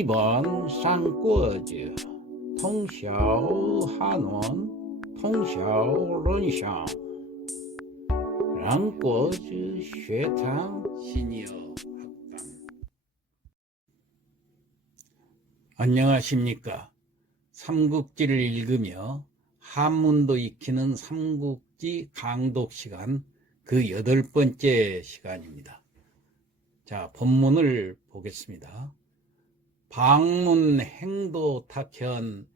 2번 쌍꺼즈 통晓韩文通晓论想让国之学堂시니어 학당. 안녕하십니까. 삼국지를 읽으며 한문도 익히는 삼국지 강독 시간 그 8번째 시간입니다. 자, 본문을 보겠습니다. 방문 행도 탁현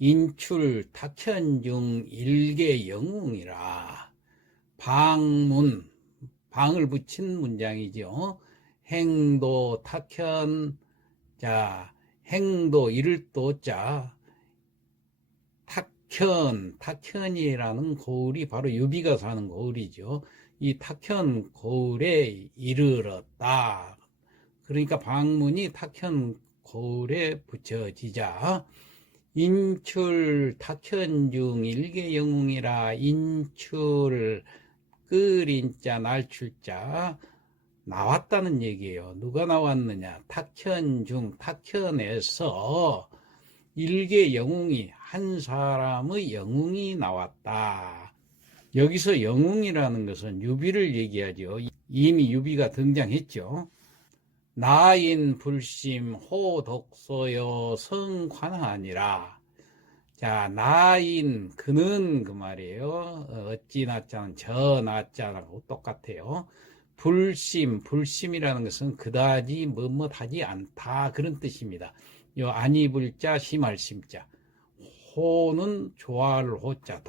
인출 탁현 중 일개 영웅이라. 방문, 방을 붙인 문장이죠. 행도 탁현, 자, 행도 이를 또자 탁현이라는 고을이 바로 유비가 사는 고을이죠. 이 탁현 고을에 이르렀다. 그러니까 방문이 탁현 고을에 붙여지자 인출 탁현 중 일개 영웅이라. 인출 끌인자 날출자 나왔다는 얘기예요. 누가 나왔느냐? 탁현 중 탁현에서 일개 영웅이 한 사람의 영웅이 나왔다. 여기서 영웅이라는 것은 유비를 얘기하죠. 이미 유비가 등장했죠. 나인 불심 호독소요 성관하니라. 자, 나인 그는 그 말이에요. 어찌 나자는 저 나자라고 똑같아요. 불심이라는 것은 그다지 뭐뭐하지 않다 그런 뜻입니다. 요 아니불자 심할 심자. 호는 좋아할 호자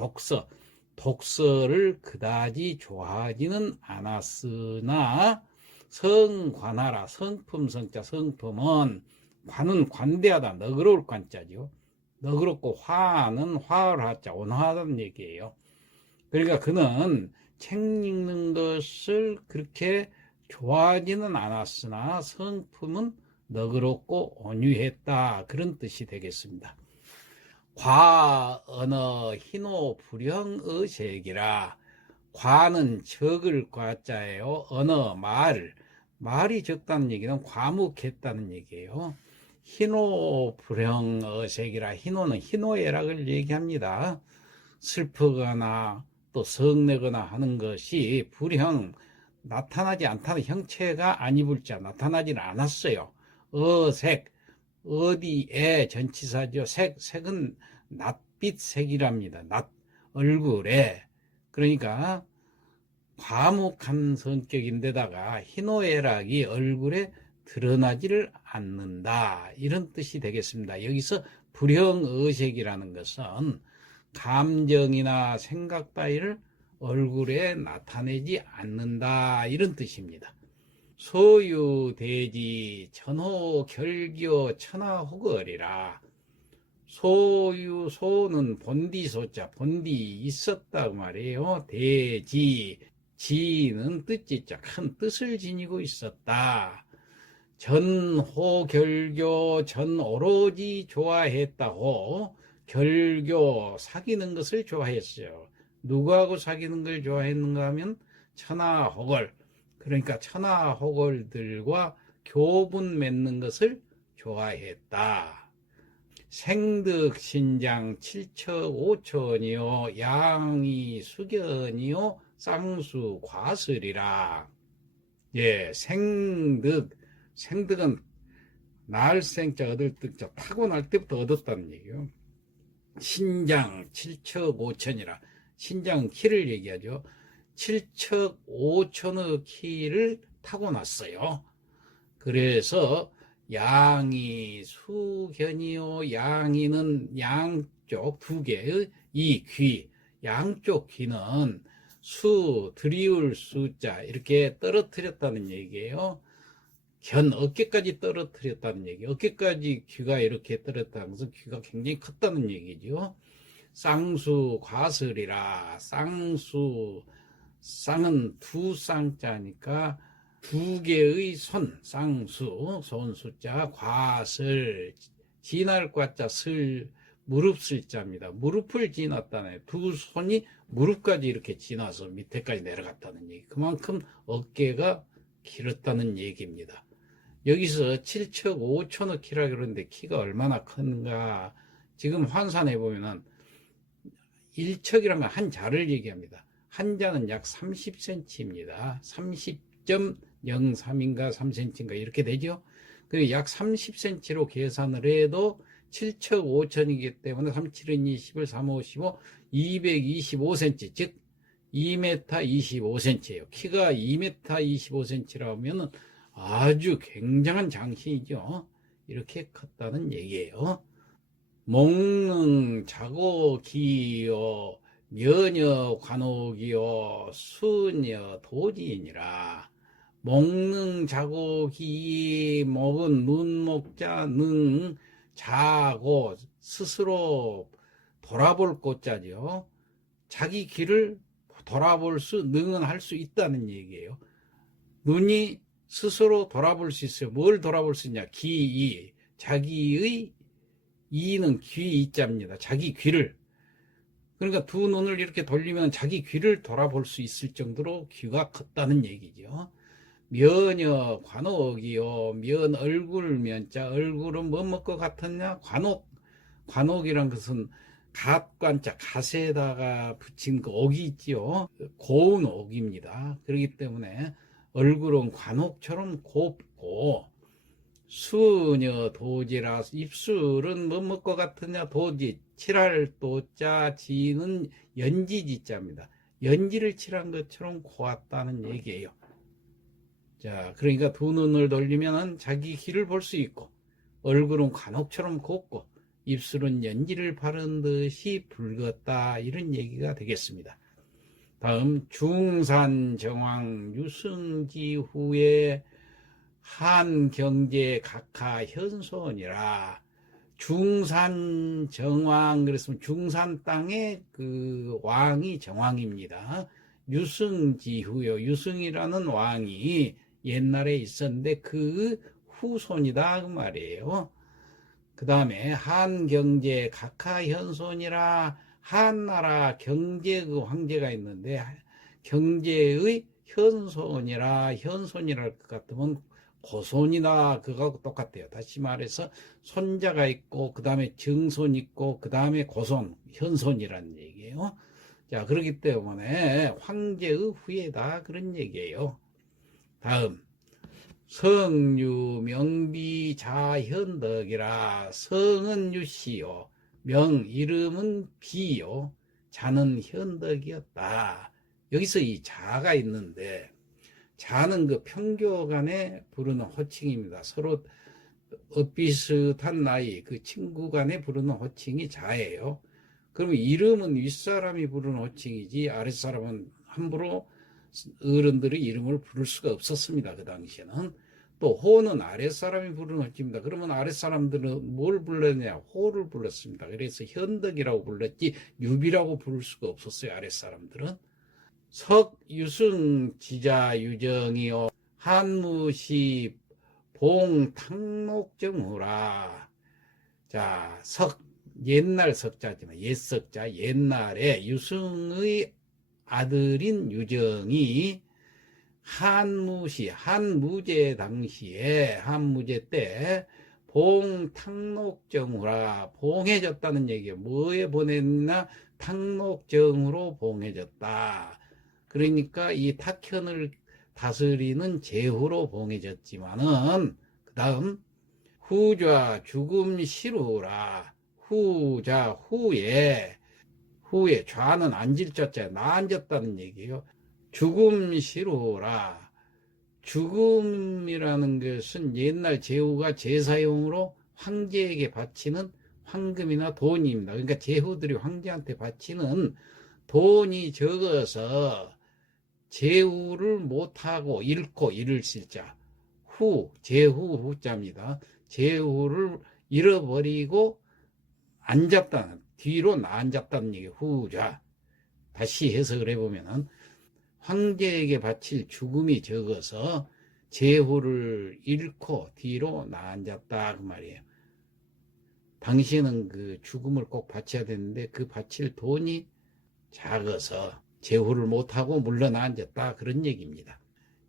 독서를 그다지 좋아하지는 않았으나 성관하라. 성품 성자. 성품은 관은 관대하다. 너그러울 관자죠. 너그럽고 화는 화를 하자. 온화하다는 얘기예요. 그러니까 그는 책 읽는 것을 그렇게 좋아하지는 않았으나 성품은 너그럽고 온유했다. 그런 뜻이 되겠습니다. 과 언어 희노 불형의색이라. 과는 적을 과자예요. 언어 말이 적다는 얘기는 과묵했다는 얘기예요. 희노 불형의색이라. 희노는 희노애락을 얘기합니다. 슬프거나 또 성내거나 하는 것이 불형 나타나지 않다는 형체가 아니불자 나타나지는 않았어요. 어색 어디에 전치사죠. 색은 낯빛 색이랍니다. 낯 얼굴에. 그러니까 과묵한 성격인데다가 희노애락이 얼굴에 드러나지를 않는다. 이런 뜻이 되겠습니다. 여기서 불형의색이라는 것은 감정이나 생각 따위를 얼굴에 나타내지 않는다. 이런 뜻입니다. 소유대지 천호결교 천하호걸이라. 소는 본디소자. 본디 있었다 그 말이에요. 대지 지는 뜻지자. 큰 뜻을 지니고 있었다. 전호결교 전 오로지 좋아했다고. 결교 사귀는 것을 좋아했어요. 누구하고 사귀는 걸 좋아했는가 하면 천하호걸. 그러니까 천하호걸들과 교분 맺는 것을 좋아했다. 생득신장 칠척오천이요 양이 수견이요 쌍수 과슬이라. 예, 생득은 날생자 얻을 뜻자 타고날 때부터 얻었다는 얘기요. 신장 칠척오천이라. 신장은 키를 얘기하죠. 7척 5천의 키를 타고났어요. 그래서 양이 수견이요. 양이는 양쪽 두 개의 이 귀. 양쪽 귀는 드리울 수자 이렇게 떨어뜨렸다는 얘기예요. 견 어깨까지 떨어뜨렸다는 얘기. 어깨까지 귀가 이렇게 떨어졌다는 것은 귀가 굉장히 컸다는 얘기죠. 쌍수 과슬이라. 쌍은 두 쌍자니까 두 개의 손, 쌍수, 손수자, 과슬, 지날 과자, 무릎 슬자입니다. 무릎을 지났다네. 두 손이 무릎까지 이렇게 지나서 밑에까지 내려갔다는 얘기. 그만큼 어깨가 길었다는 얘기입니다. 여기서 7척 5천억 키라 그러는데 키가 얼마나 큰가. 지금 환산해 보면은 1척이라는 건 한 자를 얘기합니다. 한 자는 약 30cm입니다. 30.03인가 3cm인가 이렇게 되죠. 그리고 약 30cm로 계산을 해도 7척 5천이기 때문에 37은 20을 3, 5, 15, 225cm, 즉 2m 25cm예요. 키가 2m 25cm라면 아주 굉장한 장신이죠. 이렇게 컸다는 얘기예요. 목능 자고기요 면여 관옥이요 수녀 도지이니라. 목능 자고기 목은 눈목자 능 자고 스스로 돌아볼 꽃자죠. 자기 길을 돌아볼 수 능은 할 수 있다는 얘기예요. 눈이 스스로 돌아볼 수 있어요. 뭘 돌아볼 수 있냐? 기이. 자기의 이는 귀 이자입니다. 자기 귀를. 그러니까 두 눈을 이렇게 돌리면 자기 귀를 돌아볼 수 있을 정도로 귀가 컸다는 얘기죠. 면여 관옥이요. 면 얼굴 면자. 얼굴은 뭐 먹고 같았냐? 관옥. 관옥이란 것은 갓관자, 갓에다가 붙인 그 옥이 있지요. 고운 옥입니다. 그렇기 때문에 얼굴은 관옥처럼 곱고, 수녀 도지라. 입술은 뭐 먹고 같으냐? 도지. 칠할 도자, 지는 연지지자입니다. 연지를 칠한 것처럼 고왔다는 얘기예요. 자, 그러니까 두 눈을 돌리면 자기 길을 볼 수 있고, 얼굴은 관옥처럼 곱고, 입술은 연지를 바른 듯이 붉었다. 이런 얘기가 되겠습니다. 다음 중산정왕 유승지 후에 한경제 각하 현손이라. 중산정왕, 그랬으면 중산 땅의 그 왕이 정왕입니다. 유승지후요. 유승이라는 왕이 옛날에 있었는데 그 후손이다 그 말이에요. 그 다음에 한경제 각하현손이라. 한나라 경제 그 황제가 있는데 경제의 현손이라. 현손이라 할 것 같으면 고손이나 그거하고 똑같아요. 다시 말해서 손자가 있고 그 다음에 정손 있고 그 다음에 고손, 현손이라는 얘기예요. 자, 그렇기 때문에 황제의 후예다 그런 얘기예요. 다음 성유 명비 자현덕이라. 성은 유씨요, 명 이름은 비요, 자는 현덕이었다. 여기서 이 자가 있는데, 자는 그 평교간에 부르는 호칭입니다. 서로 엇비슷한 나이, 그 친구 간에 부르는 호칭이 자예요. 그러면 이름은 윗사람이 부르는 호칭이지 아랫사람은 함부로 어른들의 이름을 부를 수가 없었습니다. 그 당시에는. 또 호는 아랫사람이 부르는 호칭입니다. 그러면 아랫사람들은 뭘 불렀냐? 호를 불렀습니다. 그래서 현덕이라고 불렀지 유비라고 부를 수가 없었어요. 아랫사람들은. 석유승 지자 유정이요 한무시 봉탕록정후라. 자, 석 옛날 석자지만 옛석자. 옛날에 유승의 아들인 유정이 한무시, 한무제 당시에, 한무제 때 봉탕록정후라. 봉해졌다는 얘기예요. 뭐에 보냈나? 탕록정으로 봉해졌다. 그러니까 이 탁현을 다스리는 제후로 봉해졌지만은, 그 다음 후좌 죽음 시루라. 후자 후에 좌는 앉을 자자, 나 앉았다는 얘기예요. 죽음 시루라. 죽음이라는 것은 옛날 제후가 제사용으로 황제에게 바치는 황금이나 돈입니다. 그러니까 제후들이 황제한테 바치는 돈이 적어서 제후를 못하고 잃고, 잃을 실자. 제후 후자입니다. 제후를 잃어버리고 앉았다는, 뒤로 나앉았다는 얘기. 후자. 다시 해석을 해보면은 황제에게 바칠 죽음이 적어서 제후를 잃고 뒤로 나앉았다 그 말이에요. 당시에는 그 죽음을 꼭 바쳐야 되는데 그 바칠 돈이 작아서 제후를 못하고 물러나앉았다 그런 얘기입니다.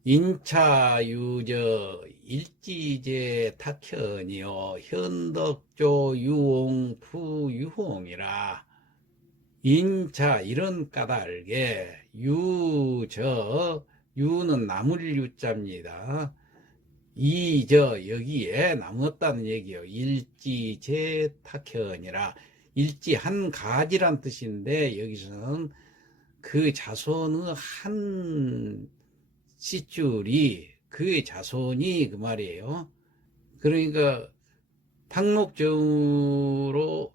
인차유저 일지제 탁현이요 현덕조 유홍 부유홍이라. 인차 이런 까닭에 유저 유는 나물 유자입니다. 이저 여기에 남았다는 얘기요. 일지제 탁현이라. 일지 한 가지란 뜻인데 여기서는 그 자손의 한 씨줄이 그의 자손이 그 말이에요. 그러니까 탕목정으로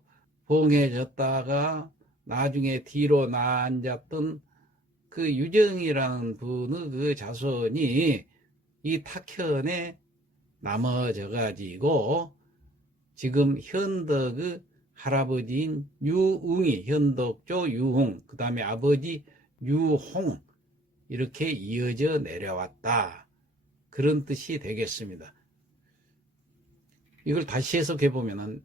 봉해졌다가 나중에 뒤로 나앉았던 그 유정이라는 분의 그 자손이 이 탁현에 남아져 가지고 지금 현덕의 할아버지인 유웅이 현덕조 유홍, 그 다음에 아버지 유홍 이렇게 이어져 내려왔다. 그런 뜻이 되겠습니다. 이걸 다시 해석해 보면은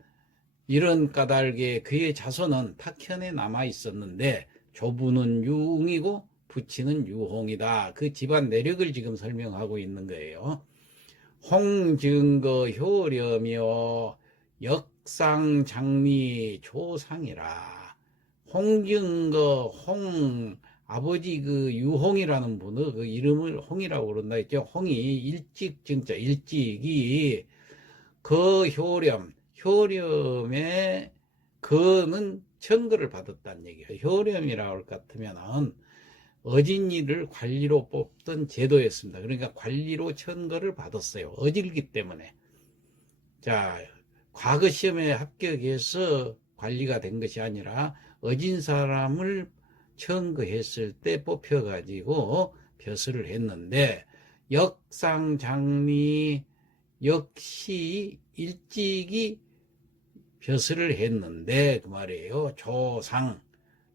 이런 까닭에 그의 자손은 탁현에 남아 있었는데 조부는 유웅이고 부친은 유홍이다. 그 집안 내력을 지금 설명하고 있는 거예요. 홍증거 효렴이요 역상장리 조상이라. 홍증거 홍 아버지 그 유홍이라는 분의 그 이름을 홍이라고 그런다 했죠. 홍이 일찍 증자 일찍이 그 효렴의 그는 천거를 받았다는 얘기예요. 효렴이라고 할 것 같으면은 어진이를 관리로 뽑던 제도였습니다. 그러니까 관리로 천거를 받았어요. 어질기 때문에. 자, 과거 시험에 합격해서 관리가 된 것이 아니라 어진 사람을 천거했을 때 뽑혀가지고 벼슬을 했는데 역상장리 역시 일찍이 벼슬을 했는데 그 말이에요. 조상.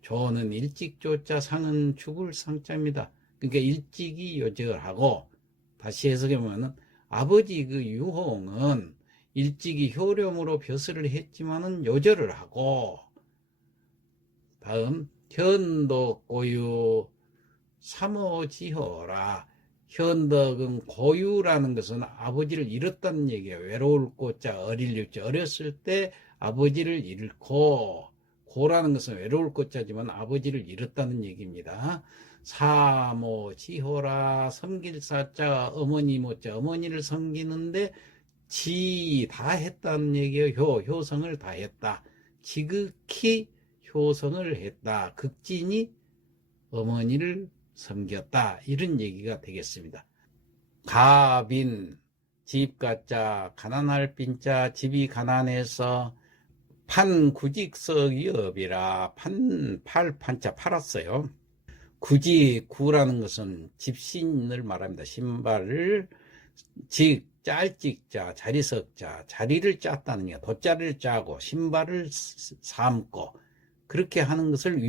조는 일찍 조자, 상은 죽을 상자입니다. 그러니까 일찍이 요직을 하고, 다시 해석해보면 아버지 그 유홍은 일찍이 효렴으로 벼슬을 했지만은 요절을 하고, 다음 현덕고유 삼호지호라. 현덕은 고유라는 것은 아버지를 잃었다는 얘기예요. 외로울 고자 어릴 유자, 어렸을 때 아버지를 잃고, 고라는 것은 외로울 고자지만 아버지를 잃었다는 얘기입니다. 사모지호라. 섬길 사자 어머니 모자, 어머니를 섬기는데 지 다 했다는 얘기예요. 효성을 다 했다. 지극히 효성을 했다. 극진이 어머니를 섬겼다. 이런 얘기가 되겠습니다. 가빈, 집가자, 가난할 빈자, 집이 가난해서 판구직석이업이라. 판자 팔았어요. 구라는 것은 집신을 말합니다. 신발을 짤찍자, 자리석자, 자리를 짰다는 얘기야. 돗자리를 짜고 신발을 삶고 그렇게 하는 것을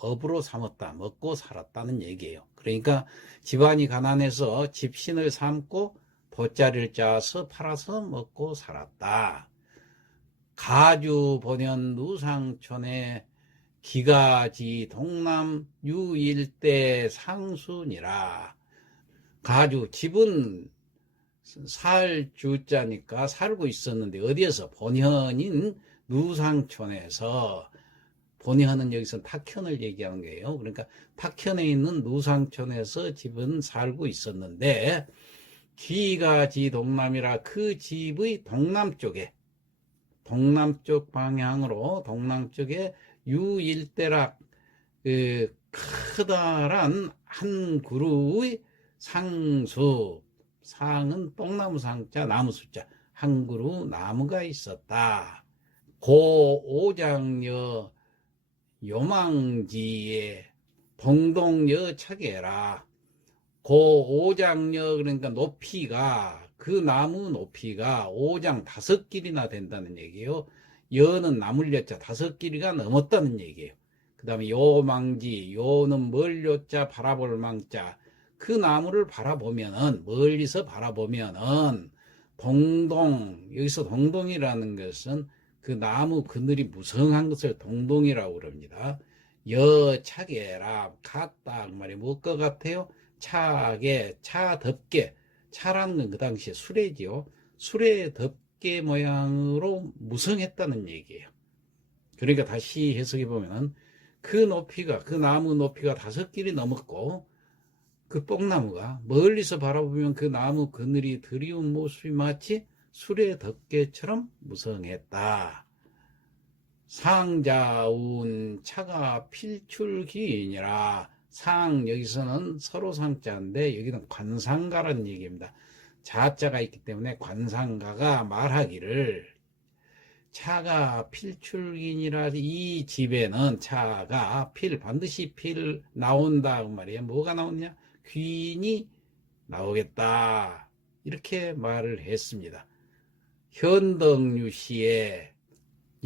업으로 삼았다. 먹고 살았다는 얘기예요. 그러니까 집안이 가난해서 집신을 삶고 돗자리를 짜서 팔아서 먹고 살았다. 가주 본현 누상촌의 기가지 동남 유일대 상순이라. 가주 집은 살 주자니까 살고 있었는데 어디에서? 본현인 누상촌에서. 본현은 여기서 탁현을 얘기하는 거예요. 그러니까 탁현에 있는 누상촌에서 집은 살고 있었는데 기가지 동남이라. 그 집의 동남쪽 방향으로 동남쪽에 유일대락 크다란 한 그루의 상수. 상은 똥나무 상자, 나무 숫자. 한 그루 나무가 있었다. 고오장여 요망지에 동동여 차계라. 고오장여 그러니까 높이가, 그 나무 높이가 5장 5길이나 된다는 얘기예요. 여는 나물 여자 5길이가 넘었다는 얘기예요. 그 다음에 요망지, 요는 멀요자 바라볼 망자. 그 나무를 바라보면은, 멀리서 바라보면은 동동, 여기서 동동이라는 것은 그 나무 그늘이 무성한 것을 동동이라고 그럽니다. 여차계라. 같다 그 말이 무엇과 같아요? 차게, 차 덮개, 차라는 건 그 당시에 수레지요. 수레 덮개 모양으로 무성했다는 얘기예요. 그러니까 다시 해석해 보면은 그 높이가, 그 나무 높이가 5길이 넘었고, 그 뽕나무가 멀리서 바라보면 그 나무 그늘이 드리운 모습이 마치 수레 덮개처럼 무성했다. 상자운 차가 필출기이니라. 상, 여기서는 서로 상자인데 여기는 관상가라는 얘기입니다. 자자가 있기 때문에 관상가가 말하기를 차가 필출기니라. 이 집에는 차가 반드시 필 나온다 그 말이에요. 뭐가 나오냐? 귀인이 나오겠다. 이렇게 말을 했습니다. 현덕유시에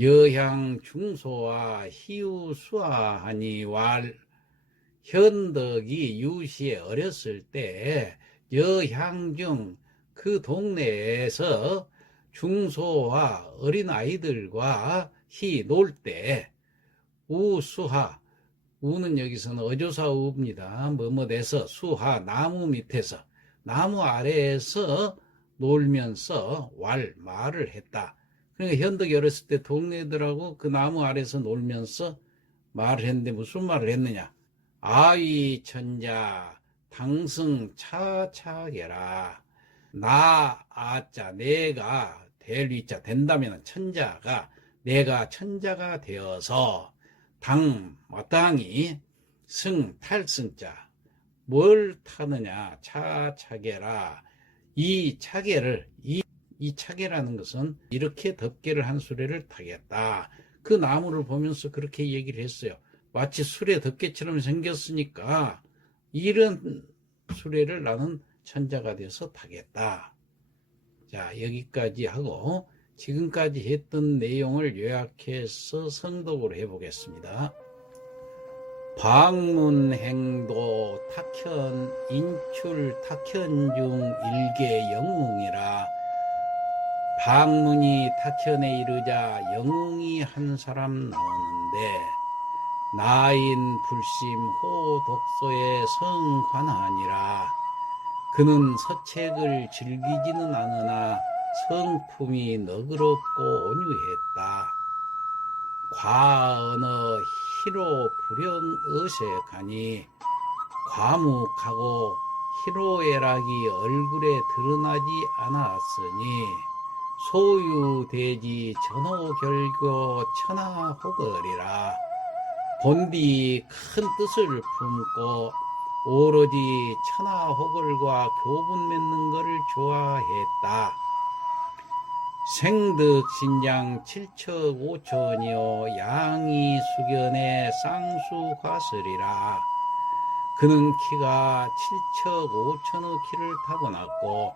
여향 중소와 희우수하하니 왈. 현덕이 유시에 어렸을 때 여향중 그 동네에서 중소와 어린 아이들과 놀 때 우수하, 우는 여기서는 어조사 우입니다. 뭐뭐돼서 수하, 나무 밑에서, 나무 아래에서 놀면서 말을 했다. 그러니까 현덕이 어렸을 때 동네들하고 그 나무 아래에서 놀면서 말을 했는데 무슨 말을 했느냐? 아위 천자 당승 차차게라. 나 아자 내가 될 위자 된다면 천자가 내가 천자가 되어서 당 마땅히 승 탈승자 뭘 타느냐 차차게라. 이 차게를 이 차게라는 것은 이렇게 덮개를 한 수레를 타겠다. 그 나무를 보면서 그렇게 얘기를 했어요. 마치 수레 덮개처럼 생겼으니까 이런 수레를 나는 천자가 돼서 타겠다. 자, 여기까지 하고 지금까지 했던 내용을 요약해서 성독을 해보겠습니다. 방문행도 탁현 인출 탁현 중 일개 영웅이라. 방문이 탁현에 이르자 영웅이 한 사람 나오는데 나인 불심 호 독소의 성관하니라. 그는 서책을 즐기지는 않으나 성품이 너그럽고 온유했다. 과언어 희로 불영의색하니 과묵하고 희로애락이 얼굴에 드러나지 않았으니 소유대지 전호결교 천하호걸이라. 본디 큰 뜻을 품고 오로지 천하호걸과 교분 맺는 것을 좋아했다. 생득신장 7척 5천이요 양이 수견의 쌍수과슬이라. 그는 키가 7척 5천의 키를 타고났고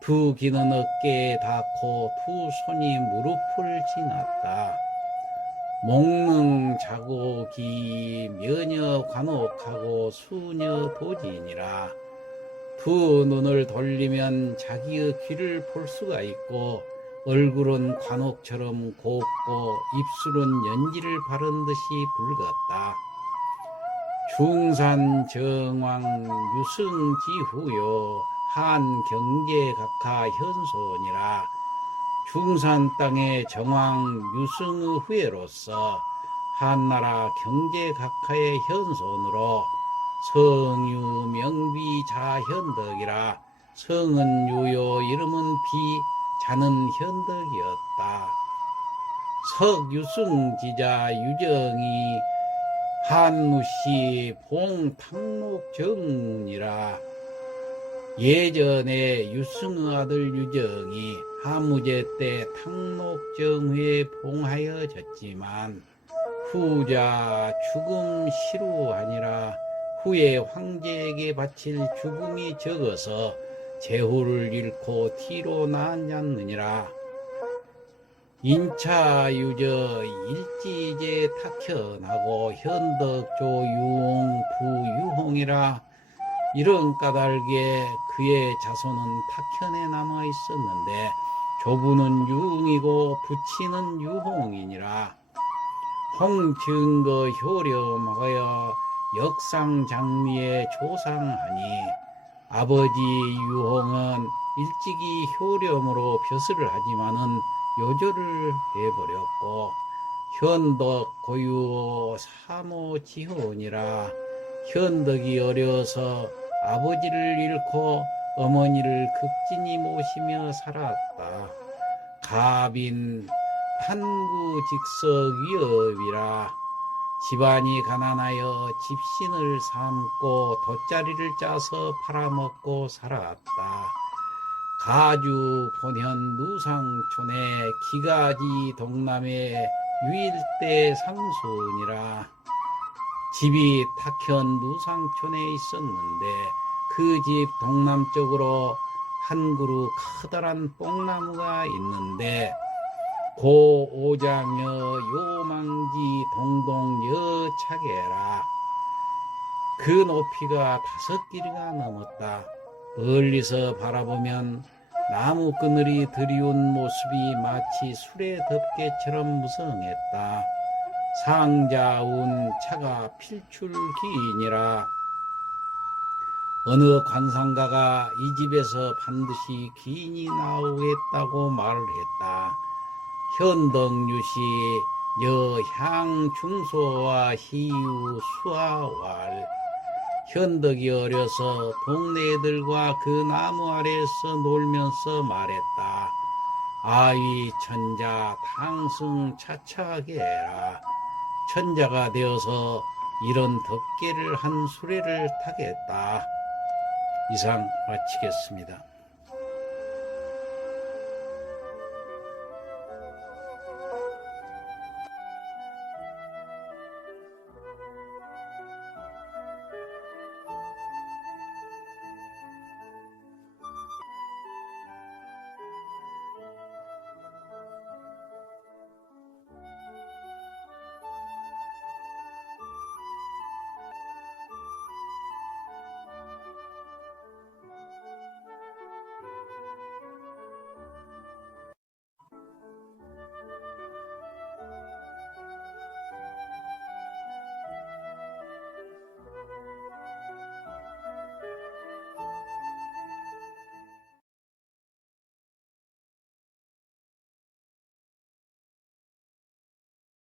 두 귀는 어깨에 닿고 두 손이 무릎을 지났다. 목능 자고기 면여 관옥하고 수녀 도진이라. 두 눈을 돌리면 자기의 귀를 볼 수가 있고 얼굴은 관옥처럼 곱고 입술은 연지를 바른 듯이 붉었다. 중산 정왕 유승지후요 한 경제 각하 현손이라. 중산 땅의 정왕 유승의 후예로서 한나라 경제 각하의 현손으로 성유 명비 자현덕이라. 성은 유요 이름은 비 자는 현덕이었다. 석유승지자 유정이 한무씨 봉탕록정이라. 예전에 유승의 아들 유정이 한무제 때 탕록정회에 봉하여졌지만 후자 죽음 시루하니라. 후에 황제에게 바칠 죽음이 적어서 제후를 잃고 티로 나앉았느니라. 인차유저 일지제 탁현하고 현덕조 유홍 부유홍이라. 이런 까닭에 그의 자손은 탁현에 남아 있었는데 조부는 유흥이고 부치는 유홍이니라. 홍증거 효렴하여 역상장미에 조상하니 아버지 유홍은 일찍이 효렴으로 벼슬을 하지만은 요절을 해버렸고 현덕 고유 사모지혼이라 현덕이 어려서 아버지를 잃고 어머니를 극진히 모시며 살았다. 갑인 판구직석 위협이라 집안이 가난하여 집신을 삼고 돗자리를 짜서 팔아먹고 살았다. 가주 본현 누상촌에 기가지 동남에 유일대 상순이라 집이 탁현 누상촌에 있었는데 그 집 동남쪽으로 한 그루 커다란 뽕나무가 있는데 고 오장여 요망지 동동 여차계라 그 높이가 5길이가 넘었다. 멀리서 바라보면 나무 그늘이 드리운 모습이 마치 수레 덮개처럼 무성했다. 상자운 차가 필출기이니라 어느 관상가가 이 집에서 반드시 귀인이 나오겠다고 말을 했다. 현덕유시 여향중소와 희유 수하왈 현덕이 어려서 동네 애들과 그 나무 아래에서 놀면서 말했다. 아위 천자 탕승 차차게라 천자가 되어서 이런 덮개를 한 수레를 타겠다. 이상 마치겠습니다.